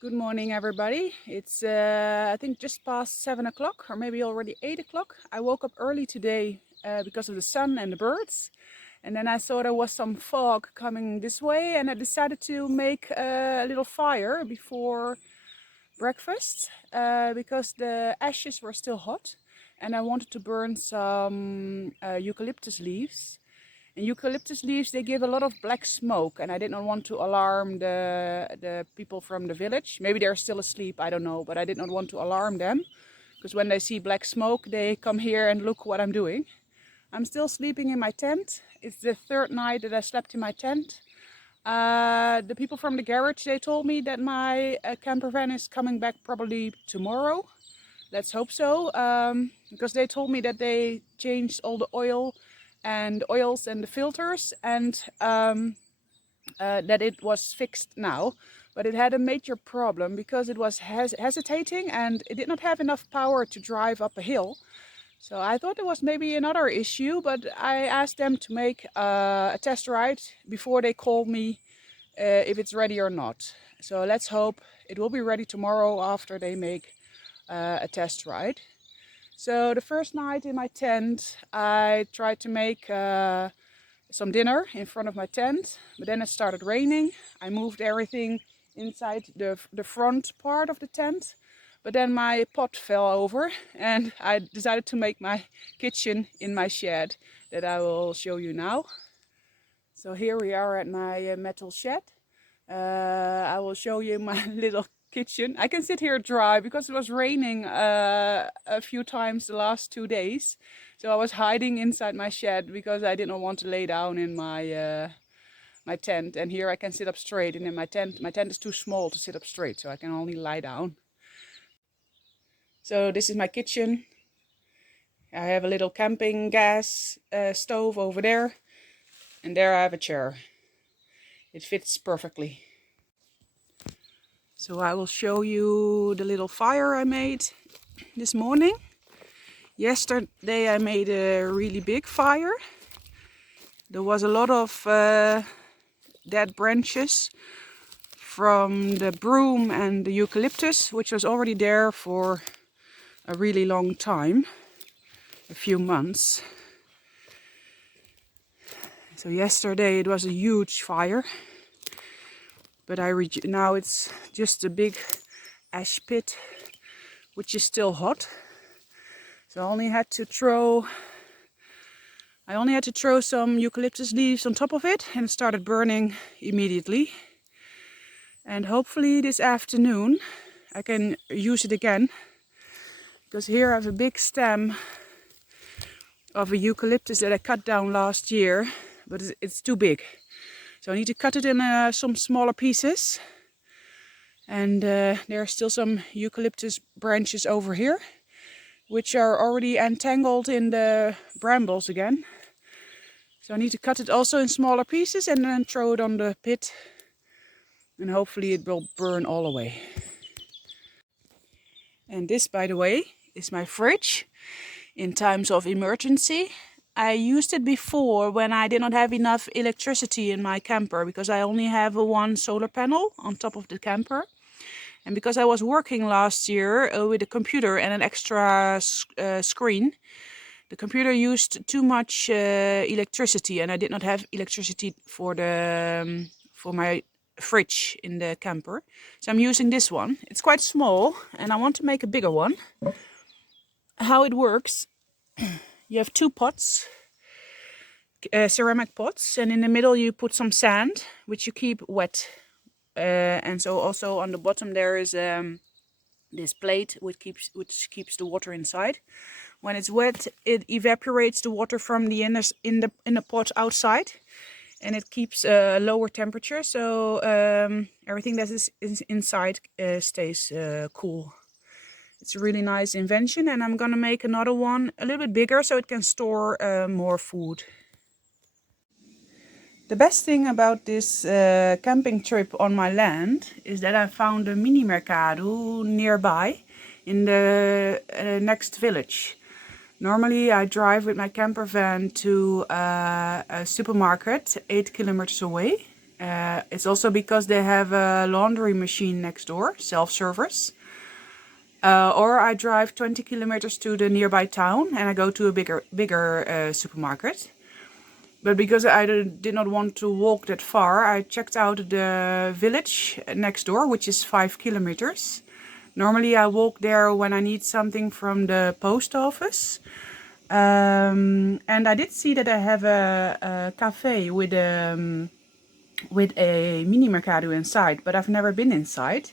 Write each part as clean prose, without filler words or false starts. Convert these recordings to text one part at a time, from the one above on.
Good morning, everybody. It's I think just past 7 o'clock, or maybe already 8 o'clock. I woke up early today because of the sun and the birds. And then I saw there was some fog coming this way, and I decided to make a little fire before breakfast because the ashes were still hot. And I wanted to burn some eucalyptus leaves. And eucalyptus leaves, they give a lot of black smoke, and I did not want to alarm the people from the village. Maybe they're still asleep, I don't know, but I did not want to alarm them, because when they see black smoke, they come here and look what I'm doing. I'm still sleeping in my tent. It's the third night that I slept in my tent. The people from the garage, they told me that my camper van is coming back probably tomorrow. Let's hope so, because they told me that they changed all the oils and the filters, and that it was fixed now. But it had a major problem because it was hesitating and it did not have enough power to drive up a hill. So I thought there was maybe another issue, but I asked them to make a test ride before they call me if it's ready or not. So let's hope it will be ready tomorrow after they make a test ride. So the first night in my tent, I tried to make some dinner in front of my tent, but then it started raining. I moved everything inside the front part of the tent, but then my pot fell over and I decided to make my kitchen in my shed that I will show you now. So here we are at my metal shed. I will show you my little kitchen. I can sit here dry because it was raining a few times the last 2 days. So I was hiding inside my shed because I did not want to lay down in my tent. And here I can sit up straight. And in my tent is too small to sit up straight, so I can only lie down. So this is my kitchen. I have a little camping gas stove over there. And there I have a chair. It fits perfectly. So I will show you the little fire I made this morning. Yesterday I made a really big fire. There was a lot of dead branches from the broom and the eucalyptus, which was already there for a really long time, a few months. So yesterday it was a huge fire, but now it's just a big ash pit, which is still hot. So I only had to throw some eucalyptus leaves on top of it, and it started burning immediately. And hopefully this afternoon I can use it again, because here I have a big stem of a eucalyptus that I cut down last year, but it's too big. So I need to cut it in some smaller pieces. And there are still some eucalyptus branches over here, which are already entangled in the brambles again. So I need to cut it also in smaller pieces and then throw it on the pit. And hopefully it will burn all away. And this, by the way, is my fridge in times of emergency. I used it before when I did not have enough electricity in my camper, because I only have one solar panel on top of the camper. And because I was working last year with a computer and an extra screen, the computer used too much electricity, and I did not have electricity for my fridge in the camper. So I'm using this one. It's quite small and I want to make a bigger one. How it works: you have two pots, ceramic pots, and in the middle you put some sand, which you keep wet. And so also on the bottom there is this plate which keeps the water inside. When it's wet, it evaporates the water from the in the pot outside, and it keeps a lower temperature, so everything that is inside stays cool. It's a really nice invention, and I'm gonna make another one a little bit bigger so it can store more food. The best thing about this camping trip on my land is that I found a mini mercado nearby in the next village. Normally I drive with my camper van to a supermarket 8 kilometers away, It's also because they have a laundry machine next door, self-service. Or I drive 20 kilometers to the nearby town and I go to a bigger supermarket. But because I did not want to walk that far, I checked out the village next door, which is 5 kilometers. Normally I walk there when I need something from the post office. And I did see that I have a cafe with a mini mercado inside, but I've never been inside.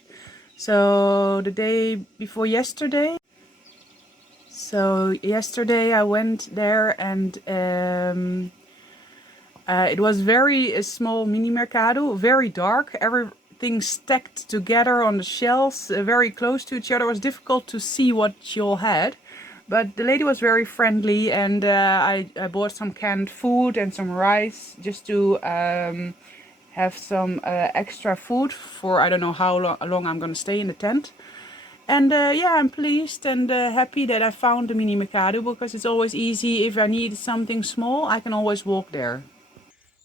So the day before yesterday, I went there and it was a small mini mercado, very dark, everything stacked together on the shelves, very close to each other. It was difficult to see what you all had. But the lady was very friendly and I bought some canned food and some rice just to have some extra food for I don't know how long I'm gonna stay in the tent. And yeah, I'm pleased and happy that I found the mini mercado, because it's always easy. If I need something small, I can always walk there.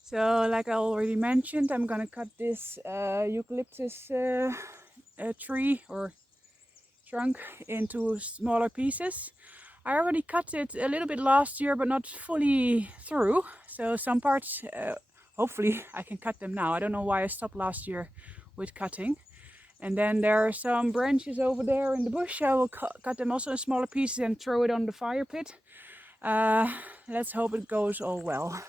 So like I already mentioned, I'm gonna cut this eucalyptus tree or trunk into smaller pieces. I already cut it a little bit last year, but not fully through. So some parts, hopefully I can cut them now. I don't know why I stopped last year with cutting. And then there are some branches over there in the bush. I will cut them also in smaller pieces and throw it on the fire pit. Let's hope it goes all well.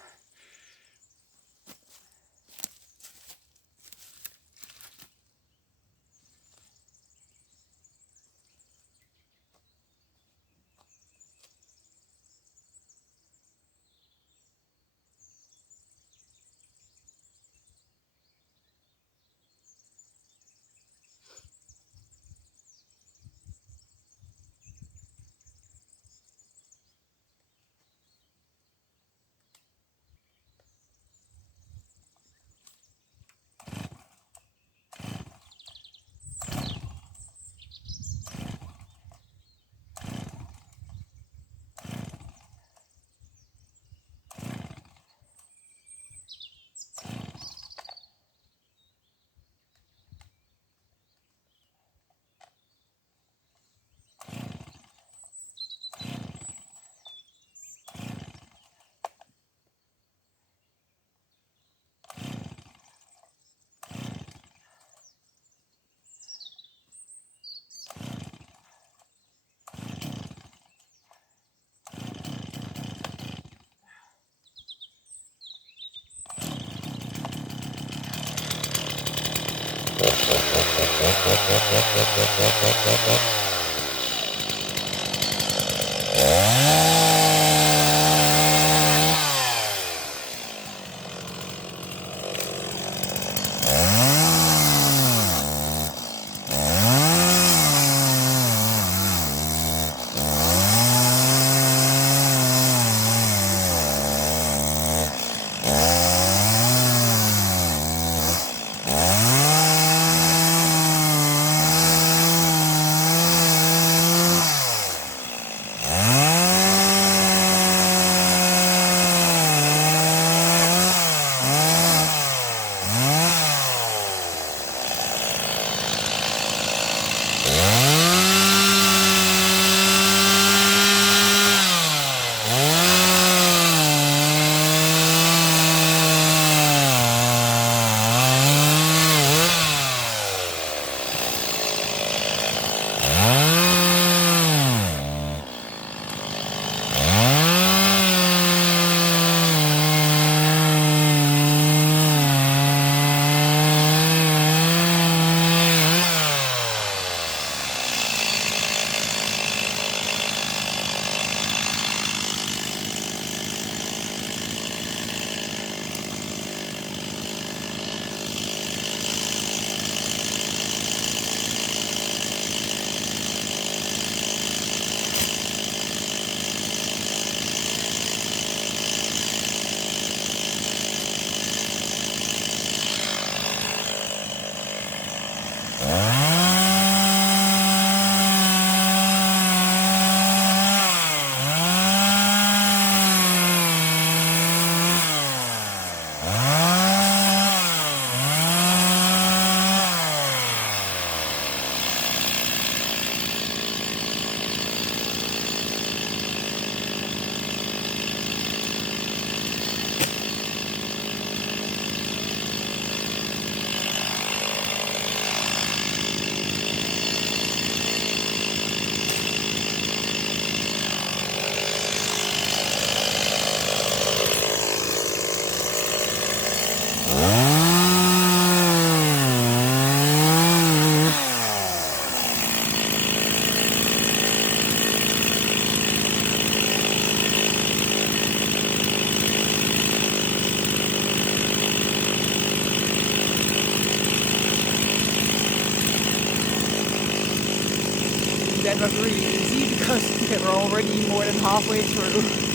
not really easy because they were already more than halfway through.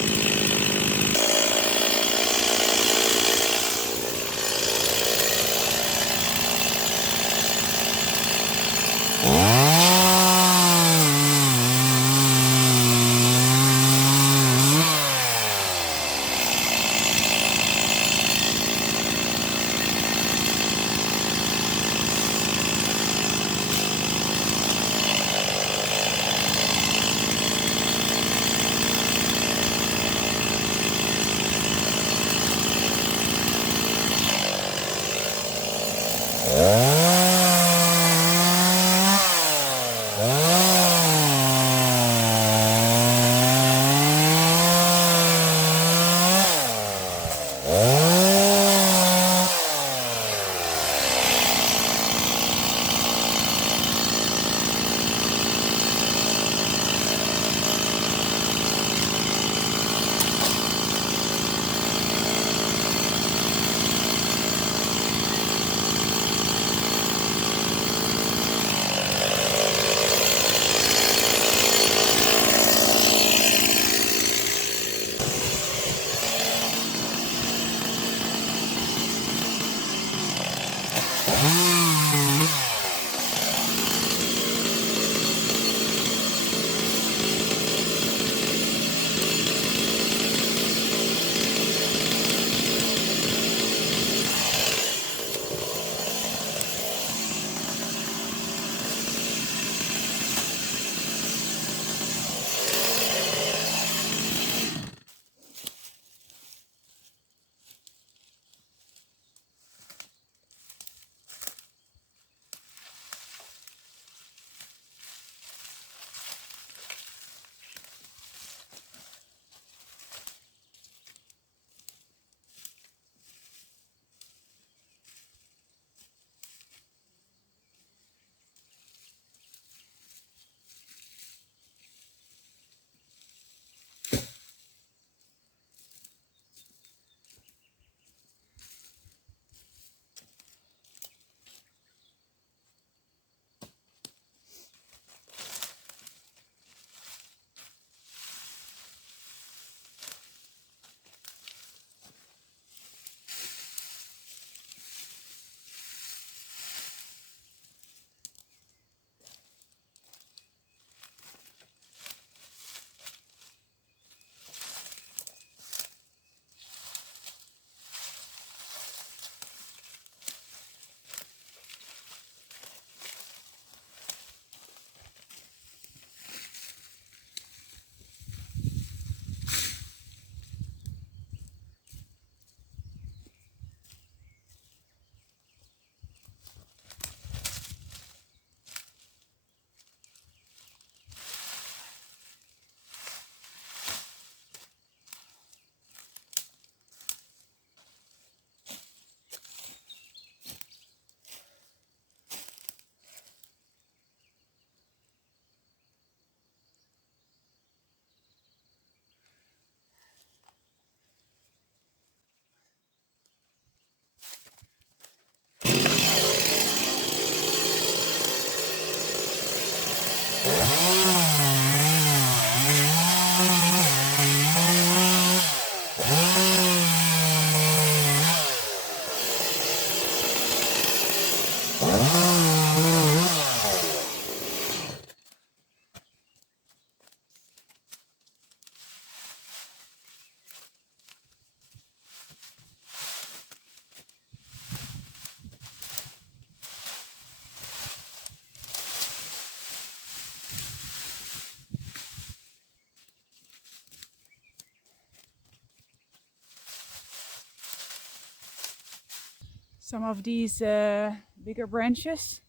Some of these bigger branches,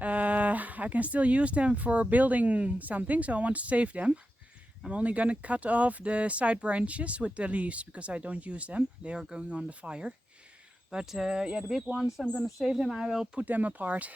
I can still use them for building something, so I want to save them. I'm only gonna cut off the side branches with the leaves because I don't use them. They are going on the fire. But yeah, the big ones, I'm gonna save them. I will put them apart.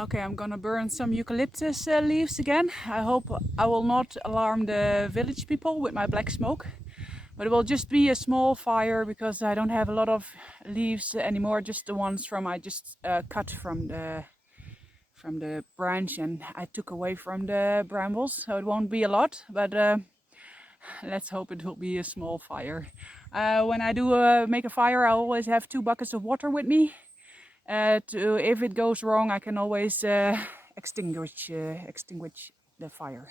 Okay, I'm gonna burn some eucalyptus leaves again. I hope I will not alarm the village people with my black smoke. But it will just be a small fire because I don't have a lot of leaves anymore, just the ones from I just cut from the branch and I took away from the brambles, so it won't be a lot, but let's hope it will be a small fire. When I do make a fire, I always have 2 buckets of water with me. If it goes wrong, I can always extinguish the fire.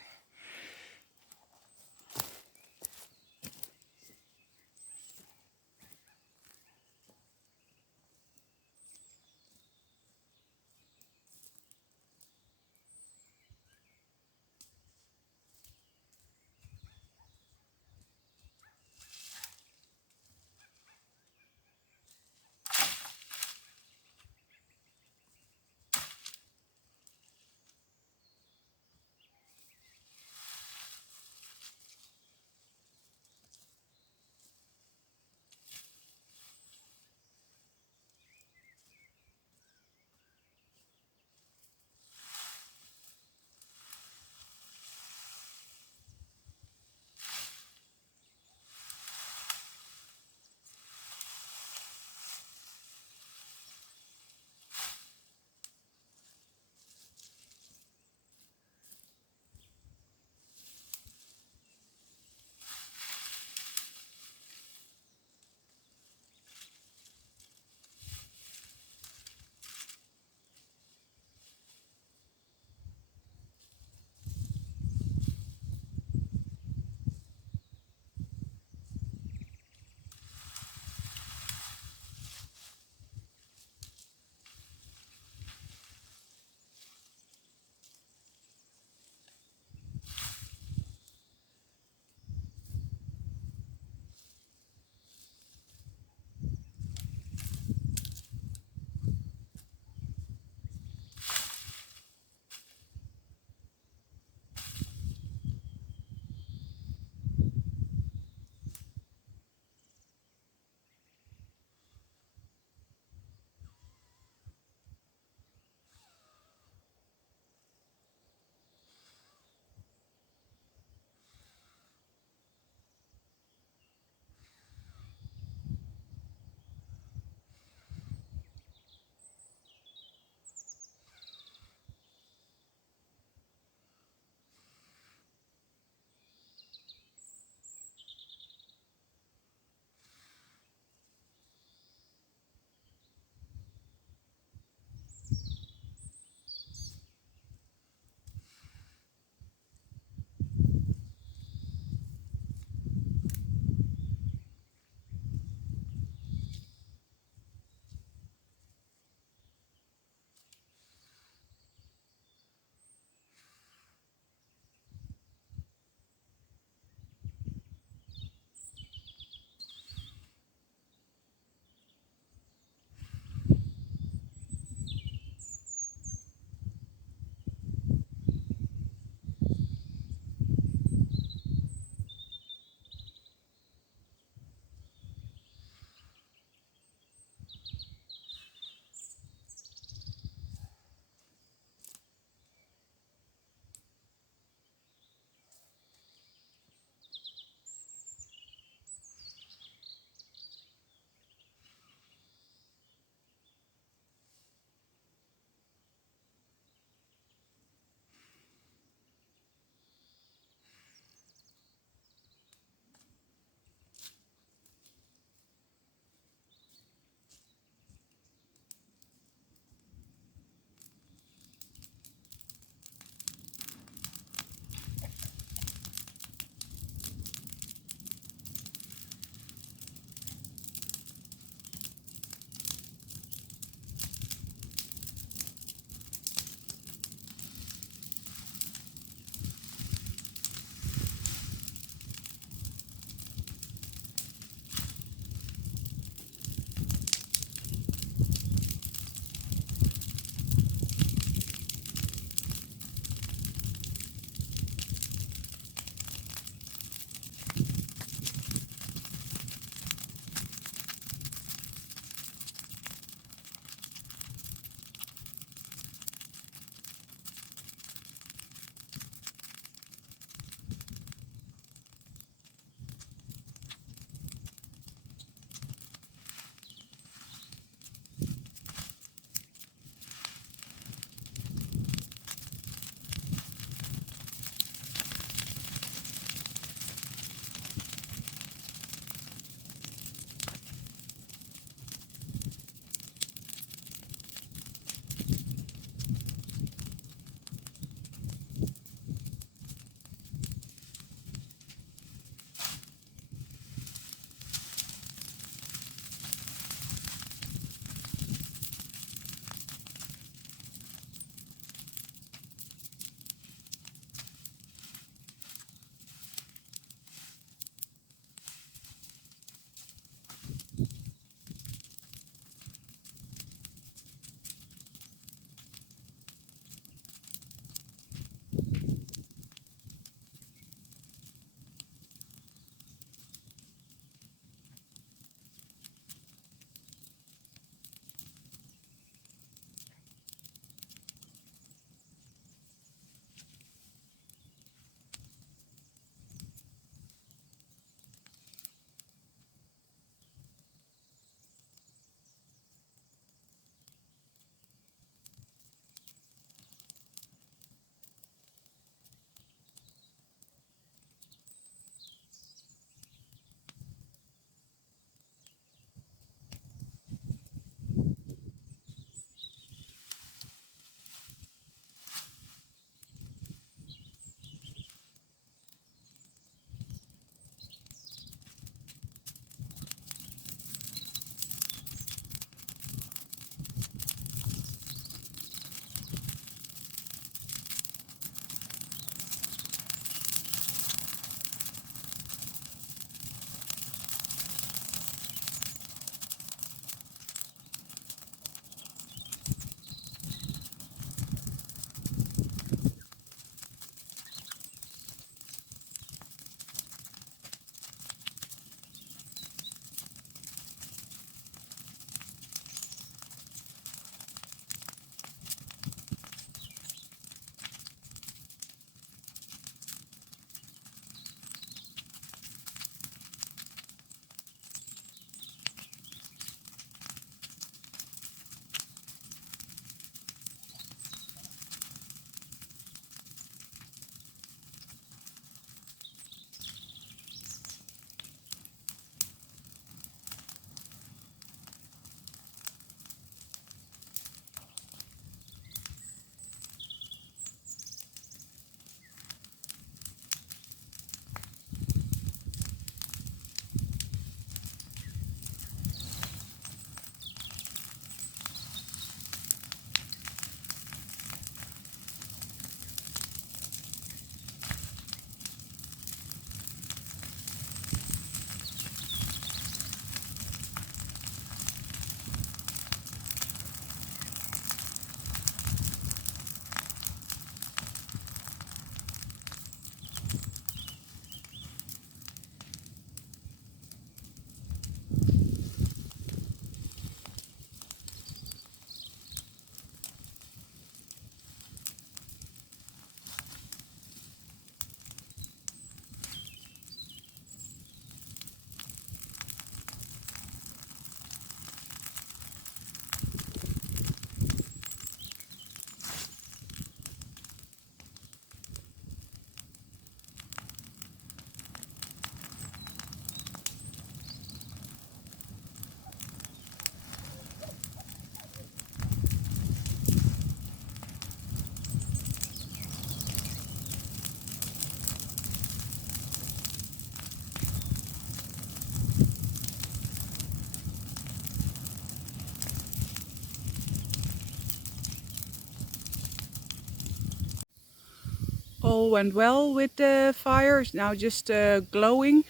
all went well with the fire. It's now just glowing.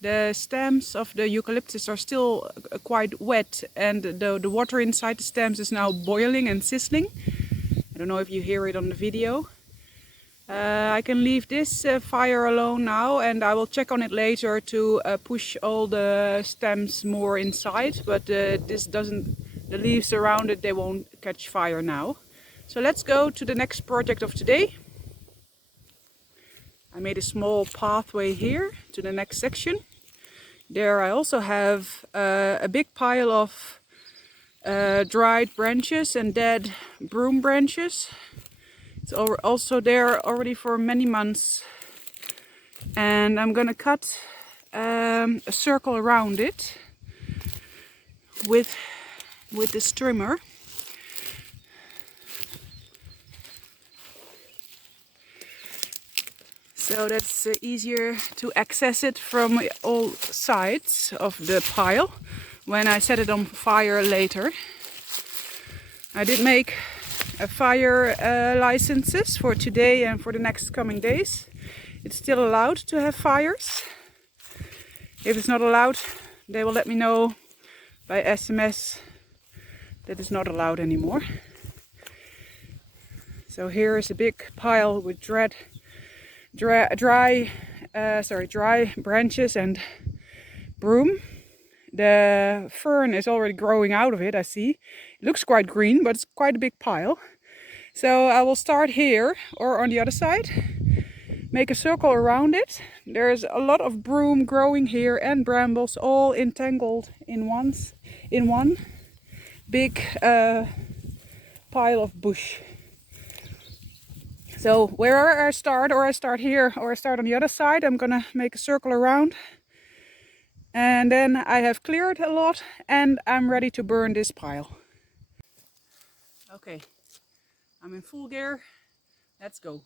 The stems of the eucalyptus are still quite wet, and the water inside the stems is now boiling and sizzling. I don't know if you hear it on the video. I can leave this fire alone now, and I will check on it later to push all the stems more inside, but this doesn't, the leaves around it, they won't catch fire now. So let's go to the next project of today. I made a small pathway here to the next section. There I also have a big pile of dried branches and dead broom branches. It's also there already for many months. And I'm gonna cut a circle around it with this trimmer. So that's easier to access it from all sides of the pile when I set it on fire later. I did make fire licenses for today and for the next coming days. It's still allowed to have fires. If it's not allowed, they will let me know by SMS that it's not allowed anymore. So here is a big pile with dry branches and broom. The fern is already growing out of it, I see. It looks quite green, but it's quite a big pile. So I will start here or on the other side. Make a circle around it. There's a lot of broom growing here and brambles all entangled in one big pile of bush. So wherever I start, or I start here or I start on the other side, I'm gonna make a circle around. And then I have cleared a lot and I'm ready to burn this pile. Okay, I'm in full gear. Let's go.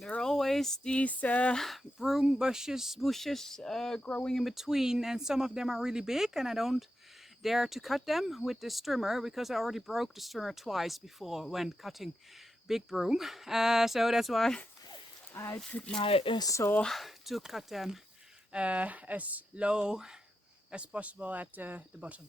There are always these broom bushes growing in between, and some of them are really big, and I don't dare to cut them with the trimmer because I already broke the trimmer twice before when cutting big broom. So that's why I put my saw to cut them as low as possible at the bottom.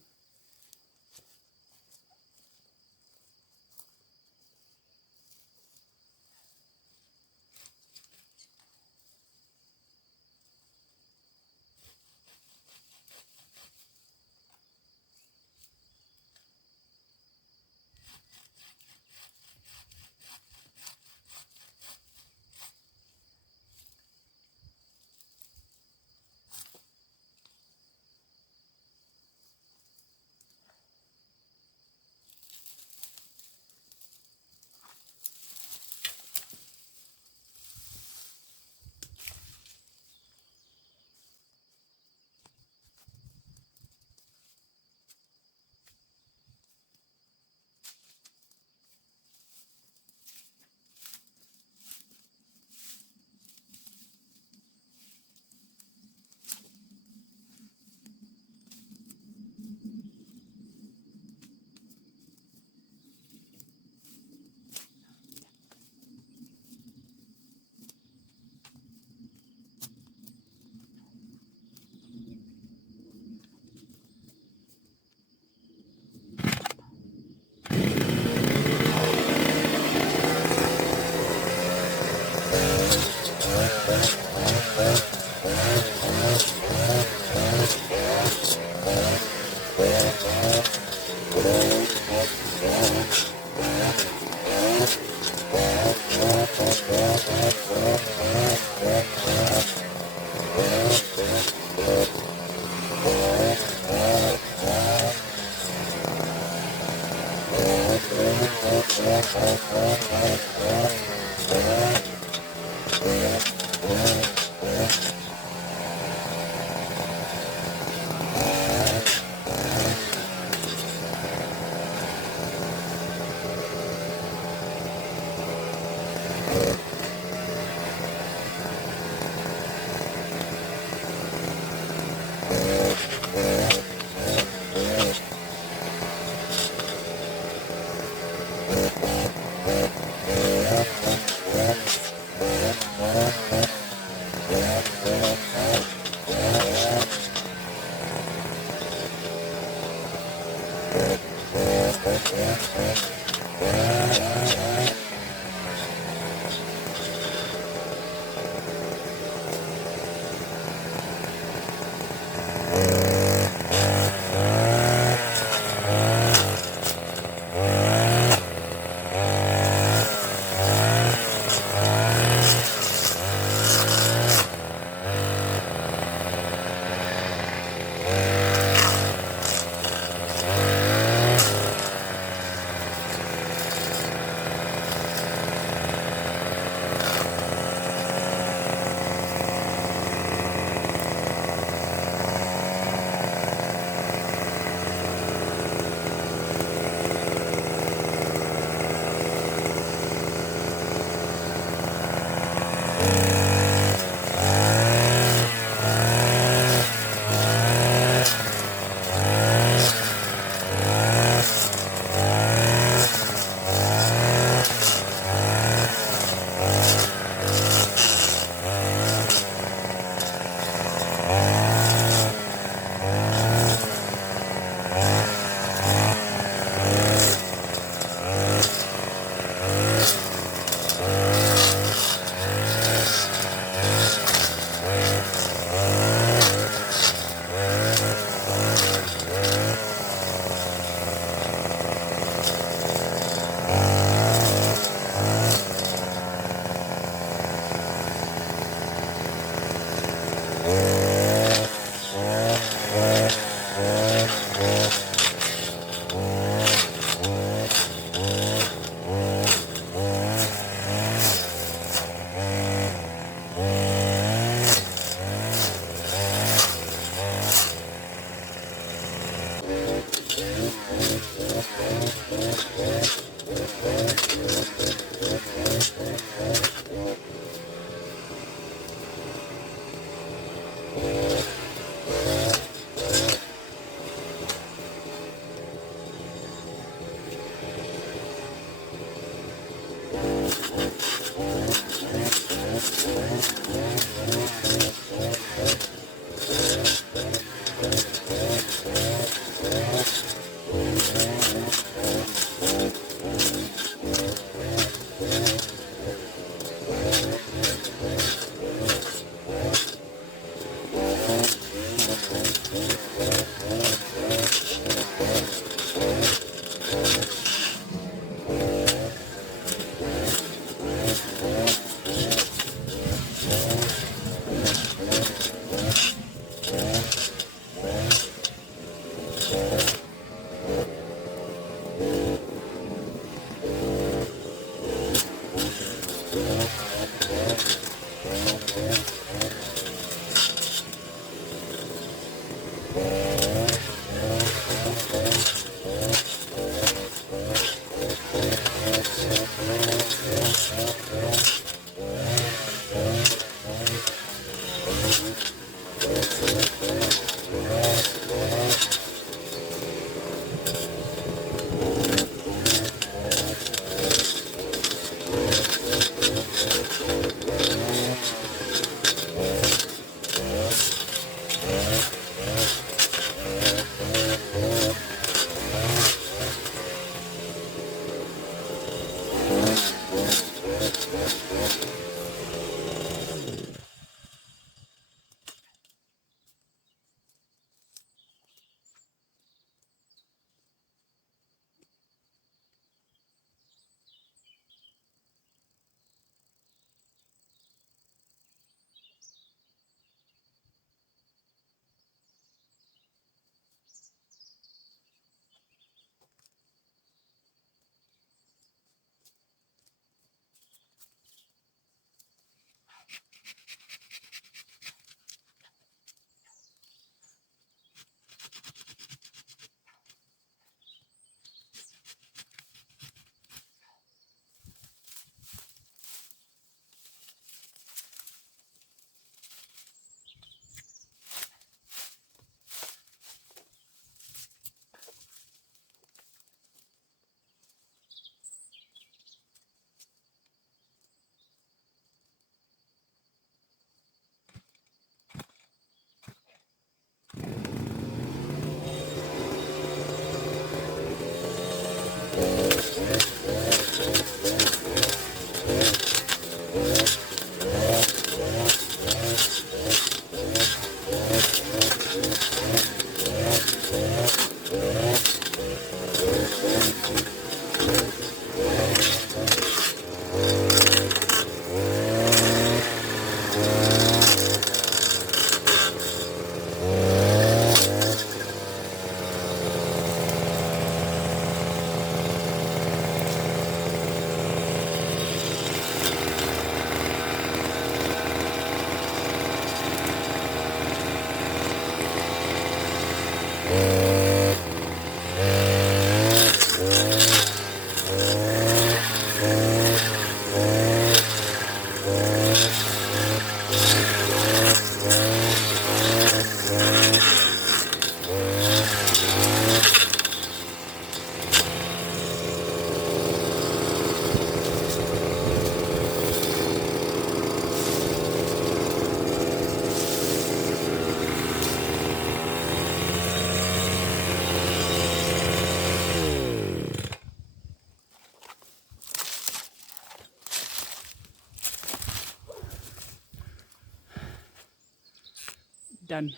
done.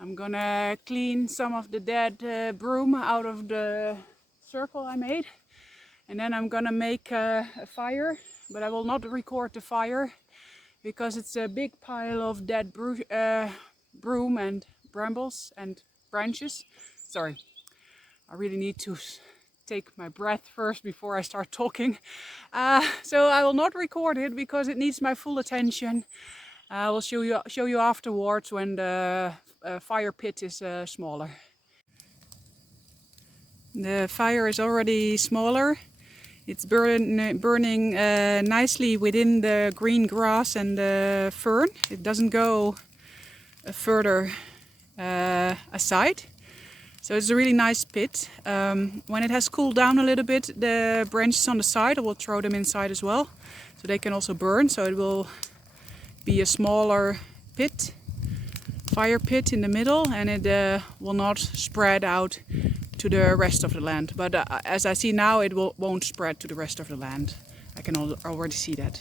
I'm gonna clean some of the dead broom out of the circle I made. And then I'm gonna make a fire, but I will not record the fire because it's a big pile of dead broom and brambles and branches. Sorry, I really need to take my breath first before I start talking. So I will not record it because it needs my full attention. I will show you afterwards when the fire pit is smaller. The fire is already smaller. It's burning nicely within the green grass and the fern. It doesn't go further aside. So it's a really nice pit. When it has cooled down a little bit, the branches on the side, I will throw them inside as well, so they can also burn. So it will be a smaller pit, fire pit in the middle, and it will not spread out to the rest of the land. But as I see now, it won't spread to the rest of the land. I can already see that.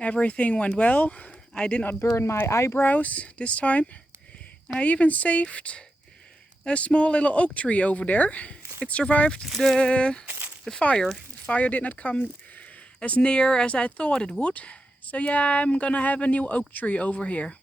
Everything went well. I did not burn my eyebrows this time. And I even saved a small little oak tree over there. It survived the fire. The fire did not come as near as I thought it would. So yeah, I'm gonna have a new oak tree over here.